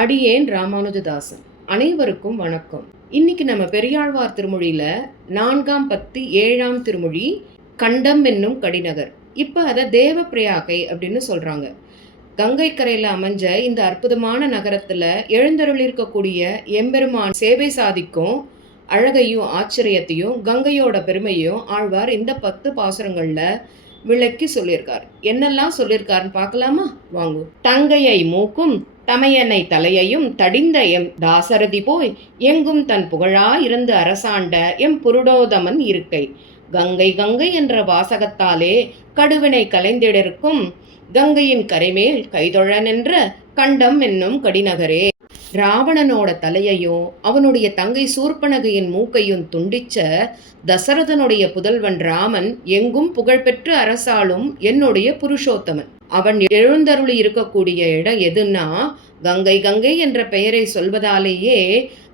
அடியேன் ராமானுஜதாசன். அனைவருக்கும் வணக்கம். இன்னைக்கு நம்ம பெரியாழ்வார் திருமொழியில நான்காம் பத்து ஏழாம் திருமொழி கண்டம் என்னும் கடிநகர். இப்போ அதை தேவப்பிரயாகை அப்படின்னு சொல்றாங்க. கங்கை கரையில் அமைஞ்ச இந்த அற்புதமான நகரத்துல எழுந்தருளிருக்கக்கூடிய எம்பெருமான் சேவை சாதிக்கும் அழகையும் ஆச்சரியத்தையும் கங்கையோட பெருமையும் ஆழ்வார் இந்த பத்து பாசுரங்களில் விளக்கி சொல்லியிருக்கார். என்னெல்லாம் சொல்லியிருக்காருன்னு பார்க்கலாமா? வாங்கு. தங்கையை மூக்கும் தமையனை தலையையும் தடிந்த எம் தாசரதி போய் எங்கும் தன் புகழா இருந்து அரசாண்ட எம் புருடோதமன் இருக்கை. கங்கை கங்கை என்ற வாசகத்தாலே கடுவினை கலைந்திடிருக்கும் கங்கையின் கரைமேல் கைதொழ நின்ற கண்டம் என்னும் கடிநகரே. ராவணனோட தலையையும் அவனுடைய தங்கை சூர்பனகையின் மூக்கையும் துண்டிச்ச தசரதனுடைய புதல்வன் ராமன் எங்கும் புகழ்பெற்று அரசாலும் என்னுடைய புருஷோத்தமன். அவன் எழுந்தருளி இருக்கக்கூடிய இடம் எதுன்னா கங்கை கங்கை என்ற பெயரை சொல்வதாலேயே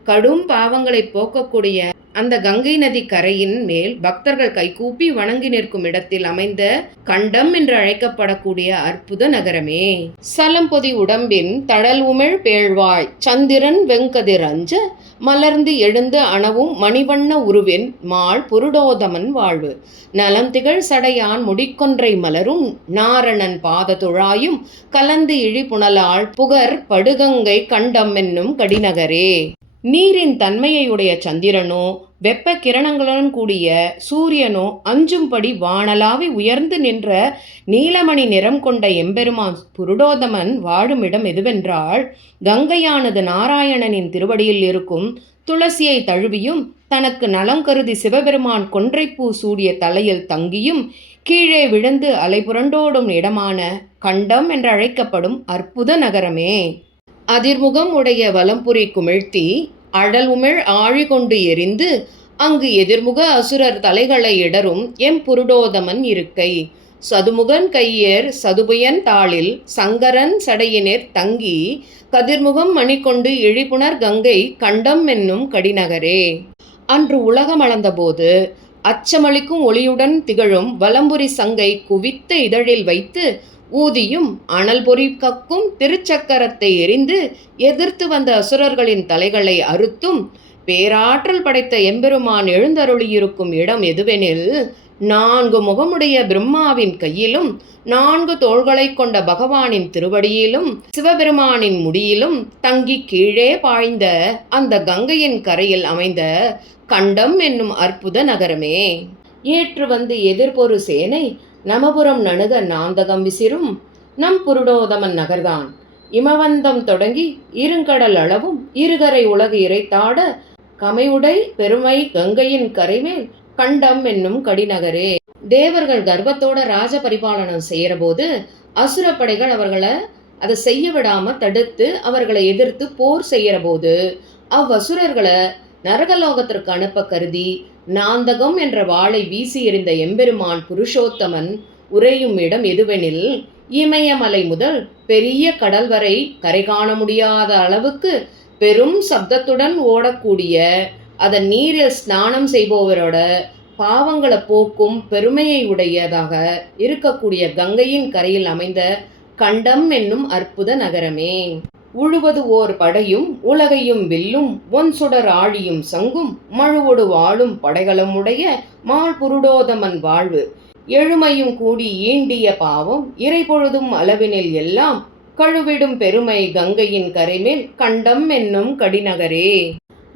கடும் பாவங்களை போக்கக்கூடிய அந்த கங்கை நதி கரையின் மேல் பக்தர்கள் கைகூப்பி வணங்கி நிற்கும் இடத்தில் அமைந்த கண்டம் என்று அழைக்கப்படக்கூடிய அற்புத நகரமே. சலம்பொதி உடம்பின் தழல் உமிழ் பேழ்வாய் சந்திரன் வெங்கதிர் அஞ்ச மலர்ந்து எழுந்து அணவும் மணிவண்ண உருவின் மாள் புருடோதமன் வாழ்வு. நலம் திகழ் சடையான் முடிக்கொன்றை மலரும் நாரணன் பாத துழாயும் கலந்து இழிபுணலால் புகர் படுகங்கை கண்டம் என்னும் கடிநகரே. நீரின் தன்மையுடைய சந்திரனோ வெப்ப கிரணங்களுடன் கூடிய சூரியனோ அஞ்சும்படி வானலாவி உயர்ந்து நின்ற நீலமணி நிறம் கொண்ட எம்பெருமான் புருடோதமன் வாழுமிடம் எதுவென்றால் கங்கையானது நாராயணனின் திருவடியில் இருக்கும் துளசியை தழுவியும் தனக்கு நலம் கருதி சிவபெருமான் கொன்றைப்பூ சூடிய தலையில் தங்கியும் கீழே விழுந்து அலைபுரண்டோடும் இடமான கண்டம் என்றழைக்கப்படும் அற்புத நகரமே. அதிர்முகம் உடைய வலம்புரி குமிழ்த்தி அடல் உமிழ் ஆழி கொண்டு எரிந்து அங்கு எதிர்முக அசுரர் தலைகளை இடரும் எம் புருடோதமன் இருக்கை. சதுமுகன் கையேர் சதுபுயன் தாளில் சங்கரன் சடையினர் தங்கி கதிர்முகம் மணிக்கொண்டு இழிப்புணர் கங்கை கண்டம் என்னும் கடிநகரே. அன்று உலகம் அளந்தபோது அச்சமளிக்கும் ஒளியுடன் திகழும் வலம்புரி சங்கை குவித்த இதழில் வைத்து ஊதியும் அனல் பொறி கக்கும் திருச்சக்கரத்தை எரிந்து எதிர்த்து வந்த அசுரர்களின் தலைகளை அறுத்தும் பேராற்றல் படைத்த எம்பெருமான் எழுந்தருளியிருக்கும் இடம் எதுவெனில் நான்கு முகமுடைய பிரம்மாவின் கையிலும் நான்கு தோள்களை கொண்ட பகவானின் திருவடியிலும் சிவபெருமானின் முடியிலும் தங்கி கீழே பாய்ந்த அந்த கங்கையின் கரையில் அமைந்த கண்டம் என்னும் அற்புத நகரமே. ஏற்று வந்து எதிர்பொரு சேனை நமபுரம் நணுக நாந்தகம் விசிறும் நம் புருடோதமன் நகர்தான். இமவந்தம் தொடங்கி இருங்கடல் அளவும் இருகரை உலகு இறைத்தாட கமையுடை பெருமை கங்கையின் கரைமேல் கண்டம் என்னும் கடிநகரே. தேவர்கள் கர்வத்தோட ராஜ பரிபாலனம் செய்கிற போது அசுர படைகள் அவர்களை அதை செய்ய விடாம தடுத்து அவர்களை எதிர்த்து போர் செய்யற போது அவ்வசுரர்களை நரகலோகத்திற்கு அனுப்ப கருதி நாந்தகம் என்ற வாளை வீசி எறிந்த எம்பெருமான் புருஷோத்தமன் உறையும் இடம் எதுவெனில் இமயமலை முதல் பெரிய கடல் வரை கரை காண முடியாத அளவுக்கு பெரும் சப்தத்துடன் ஓடக்கூடிய அதன் நீரில் ஸ்நானம் செய்பவரோட பாவங்களை போக்கும் பெருமையை உடையதாக இருக்கக்கூடிய கங்கையின் கரையில் அமைந்த கண்டம் என்னும் அற்புத நகரமே. உழுவது ஓர் படையும் உலகையும் வில்லும் ஒன் சுடர் ஆழியும் சங்கும் மழுவொடு வாழும் படைகளும் உடைய மால் புருடோதமன் வாழ்வு. எழுமையும் கூடி ஈண்டிய பாவம் இறைபொழுதும் அளவினில் எல்லாம் கழுவிடும் பெருமை கங்கையின் கரைமேல் கண்டம் என்னும் கடிநகரே.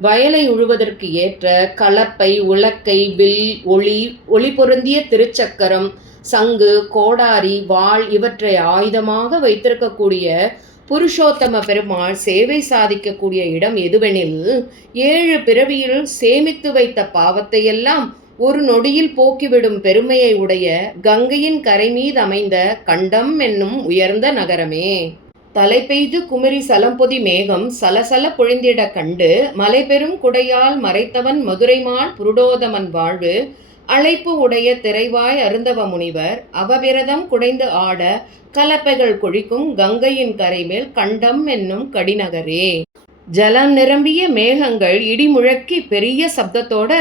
வயலை உழுவதற்கு ஏற்ற கலப்பை உலக்கை வில் ஒளி ஒளி பொருந்திய திருச்சக்கரம் சங்கு கோடாரி வாள் இவற்றை ஆயுதமாக வைத்திருக்கக்கூடிய புருஷோத்தம பெருமாள் சேவை சாதிக்கக்கூடிய இடம் எதுவெனில் ஏழு பிறவியில் சேமித்து வைத்த பாவத்தையெல்லாம் ஒரு நொடியில் போக்கிவிடும் பெருமையை உடைய கங்கையின் கரை மீது அமைந்த கண்டம் என்னும் உயர்ந்த நகரமே. தலை பெய்து குமரி சலம்பொதி மேகம் சலசல பொழிந்திட கண்டு மலை பெரும் குடையால் மறைத்தவன் மதுரைமான் புருடோதமன் வாழ்வு அழைப்பு உடைய திரைவாய் அருந்தவ முனிவர் அவவிரதம் குடைந்து ஆட கலப்பைகள் கொழிக்கும் கங்கையின் கரைமேல் கண்டம் என்னும் கடிநகரே. ஜலம் நிரம்பிய மேகங்கள் இடி முழக்கி பெரிய சப்தத்தோட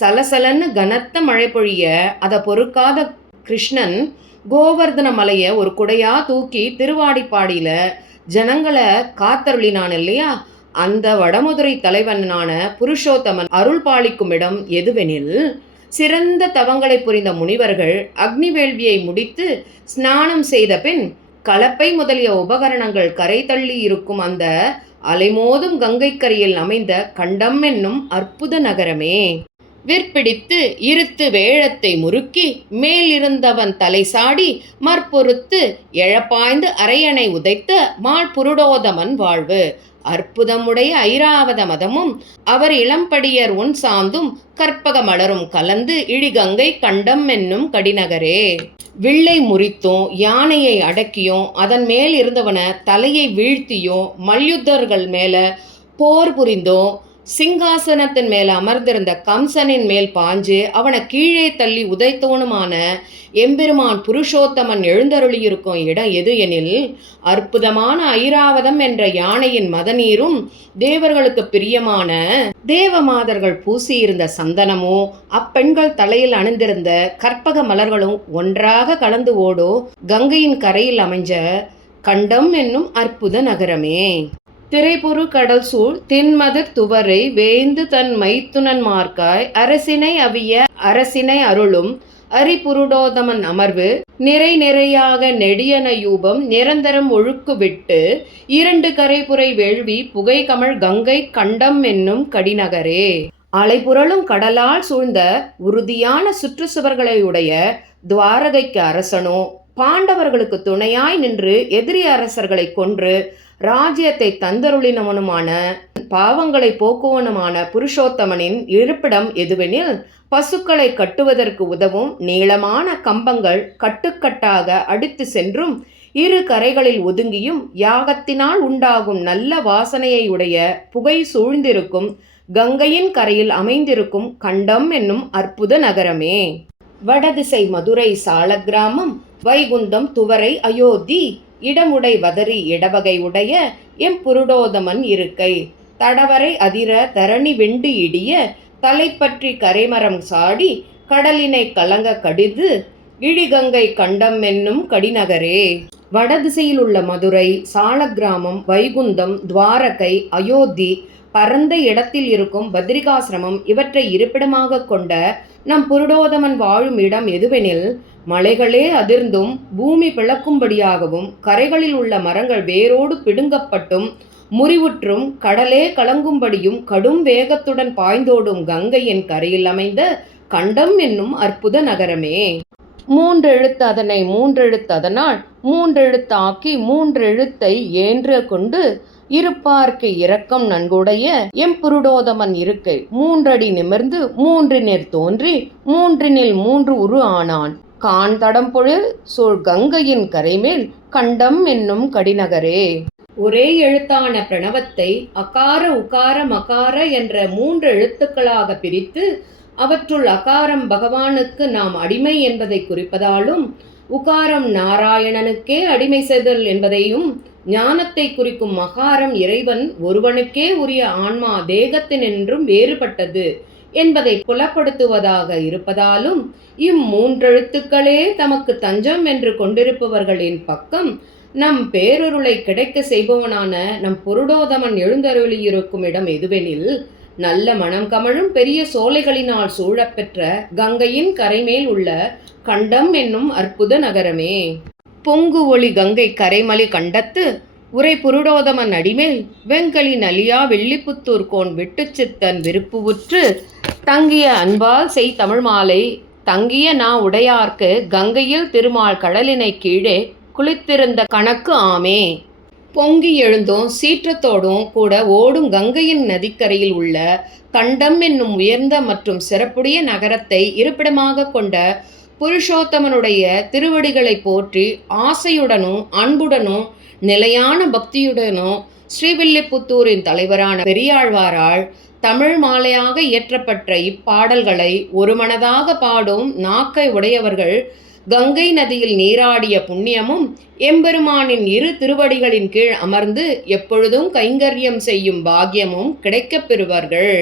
சலசலன்னு கனத்த மழை பொழிய அதை பொறுக்காத கிருஷ்ணன் கோவர்தன மலையை ஒரு குடையா தூக்கி திருவாடிப்பாடியில ஜனங்களை காத்தருளினான் இல்லையா? அந்த வடமதுரை தலைவனான புருஷோத்தமன் அருள் பாலிக்கும் இடம் எதுவெனில்? சிறந்த தவங்களை புரிந்த முனிவர்கள் அக்னி வேள்வியை முடித்து ஸ்நானம் செய்த பின் கலப்பை முதலிய உபகரணங்கள் கரை தள்ளி இருக்கும் அந்த அலைமோதும் கங்கைக்கரையில் அமைந்த கண்டம் என்னும் அற்புத நகரமே. விற்பிடித்து இருத்து வேழத்தை முறுக்கி மேலிருந்தவன் தலை சாடி மற்பொறுத்து எழப்பாய்ந்து அரையணை உதைத்த மால் புருடோதமன் வாழ்வு. அற்புதமுடைய ஐராவத மதமும் அவர் இளம்படியர் உன் சாந்தும் கற்பக மலரும் கலந்து இழிகங்கை கண்டம் என்னும் கடிநகரே. வில்லை முறித்தும் யானையை அடக்கியும் அதன் மேல் இருந்தவன தலையை வீழ்த்தியும் மல்யுத்தர்கள் மேல போர் புரிந்தும் சிங்காசனத்தின் மேல் அமர்ந்திருந்த கம்சனின் மேல் பாஞ்சு அவனை கீழே தள்ளி உதைத்தவனுமான எம்பெருமான் புருஷோத்தமன் எழுந்தருளியிருக்கும் இடம் எது எனில் அற்புதமான ஐராவதம் என்ற யானையின் மதநீரும் தேவர்களுக்கு பிரியமான தேவமாதர்கள் பூசியிருந்த சந்தனமும் அப்பெண்கள் தலையில் அணிந்திருந்த கற்பக மலர்களும் ஒன்றாக கலந்து ஓடோ கங்கையின் கரையில் அமைஞ்ச கண்டம் என்னும் அற்புத நகரமே. திரைபுரு கடல் சூழ் தின்மதர் துவரை வேந்து தன் மைத்துனன் மார்க்காய் அரசினை அவிய அரசினை அருளும் அரிபுருடோதமன் அமர்வு நிறை நிறையாக நெடியன யூபம் நிரந்தரம் ஒழுக்கு விட்டு இரண்டு கரைபுரை வேள்வி புகை கமல் கங்கை கண்டம் என்னும் கடிநகரே. அலைபுரளும் கடலால் சூழ்ந்த உறுதியான சுற்றுச்சுவர்களையுடைய துவாரகைக்கு அரசனோ பாண்டவர்களுக்கு துணையாய் நின்று எதிரி அரசர்களை கொன்று ராஜ்யத்தை தந்தருளினவனுமான பாவங்களை போக்குவனுமான புருஷோத்தமனின் இருப்பிடம் எதுவெனில் பசுக்களை கட்டுவதற்கு உதவும் நீளமான கம்பங்கள் கட்டுக்கட்டாக அடித்து சென்றும் இரு கரைகளில் ஒதுங்கியும் யாகத்தினால் உண்டாகும் நல்ல வாசனையை உடைய புகை சூழ்ந்திருக்கும் கங்கையின் கரையில் அமைந்திருக்கும் கண்டம் என்னும் அற்புத நகரமே. வடதிசை மதுரை சாலக்கிராமம் வைகுந்தம் துவரை அயோத்தி இடமுடை வதறி இடவகை உடைய எம் புருடோதமன் இருக்கை. தடவரை அதிர தரணி வெண்டு இடிய தலைப்பற்றி கரைமரம் சாடி கடலினை கலங்க கடிது இழிகங்கை கண்டம் என்னும் கடிநகரே. வடதிசையில் உள்ள மதுரை சாலக்கிராமம் வைகுந்தம் துவாரகை அயோத்தி பரந்த இடத்தில் இருக்கும் பத்ரிகாசிரமம் இவற்றை இருப்பிடமாக கொண்ட நம் புருடோதமன் வாழும் இடம் எதுவெனில் மலைகளே அதிர்ந்தும் பூமி பிளக்கும்படியாகவும் கரைகளில் உள்ள மரங்கள் வேரோடு பிடுங்கப்பட்டும் முறிவுற்றும் கடலே கலங்கும்படியும் கடும் வேகத்துடன் பாய்ந்தோடும் கங்கையின் கரையில் அமைந்த கண்டம் என்னும் அற்புத நகரமே. மூன்றெழுத்து அதனை மூன்றெழுத்து அதனால் மூன்றெழுத்தாக்கி மூன்றெழுத்தை ஏன்ற கொண்டு இருப்பார்க்கு இரக்கம் நன்குடைய எம்புருடோதமன் இருக்கை மூன்றடி நிமிர்ந்து மூன்றினில் தோன்றி மூன்றினில் மூன்று உரு ஆனான். கான் தடம்பொழு சூழ் கங்கையின் கரைமேல் கண்டம் என்னும் கடிநகரே. ஒரே எழுத்தான பிரணவத்தை அகார உகார மகார என்ற மூன்று எழுத்துக்களாக பிரித்து அவற்றுள் அகாரம் பகவானுக்கு நாம் அடிமை என்பதை குறிப்பதாலும் உகாரம் நாராயணனுக்கே அடிமை செய்தல் என்பதையும் ஞானத்தை குறிக்கும் மகாரம் இறைவன் ஒருவனுக்கே உரிய ஆன்மா தேகத்தினின்றும் வேறுபட்டது. என்பதை புலப்படுத்துவதாக இருப்பதாலும் இம்மூன்றெழுத்துக்களே தமக்கு தஞ்சம் என்று கொண்டிருப்பவர்களின் பக்கம் நம் பேரொருளை கிடைக்க செய்பவனான நம் பொருடோதமன் எழுந்தருளியிருக்கும் இடம் எதுவெனில் நல்ல மனம் கமழும் பெரிய சோலைகளினால் சூழப்பெற்ற கங்கையின் கரைமேல் உள்ள கண்டம் என்னும் அற்புத நகரமே. பொங்கு ஒளி கங்கை கரைமலி கண்டத்து உரை புருடோதமன் அடிமேல் வெங்கலி நலியா வெள்ளிப்புத்தூர் கோன் விட்டுச்சித்தன் விருப்புவுற்று தங்கிய அன்பால் செய் தமிழ் மாலை. தங்கிய நா உடையார்க்கு கங்கையில் திருமால் கடலினை கீழே குளித்திருந்த கணக்கு ஆமே. பொங்கி எழுந்தும் சீற்றத்தோடும் கூட ஓடும் கங்கையின் நதிக்கரையில் உள்ள கண்டம் என்னும் உயர்ந்த மற்றும் சிறப்புடைய நகரத்தை இருப்பிடமாக கொண்ட புருஷோத்தமனுடைய திருவடிகளை போற்றி ஆசையுடனும் அன்புடனும் நிலையான பக்தியுடனும் ஸ்ரீவில்லிபுத்தூரின் தலைவரான பெரியாழ்வாரால் தமிழ் மாலையாக இயற்றப்பட்ட இப்பாடல்களை ஒருமனதாக பாடும் நாக்கை உடையவர்கள் கங்கை நதியில் நீராடிய புண்ணியமும் எம்பெருமானின் இரு திருவடிகளின் கீழ் அமர்ந்து எப்பொழுதும் கைங்கரியம் செய்யும் பாக்கியமும் கிடைக்கப் பெறுவார்கள்.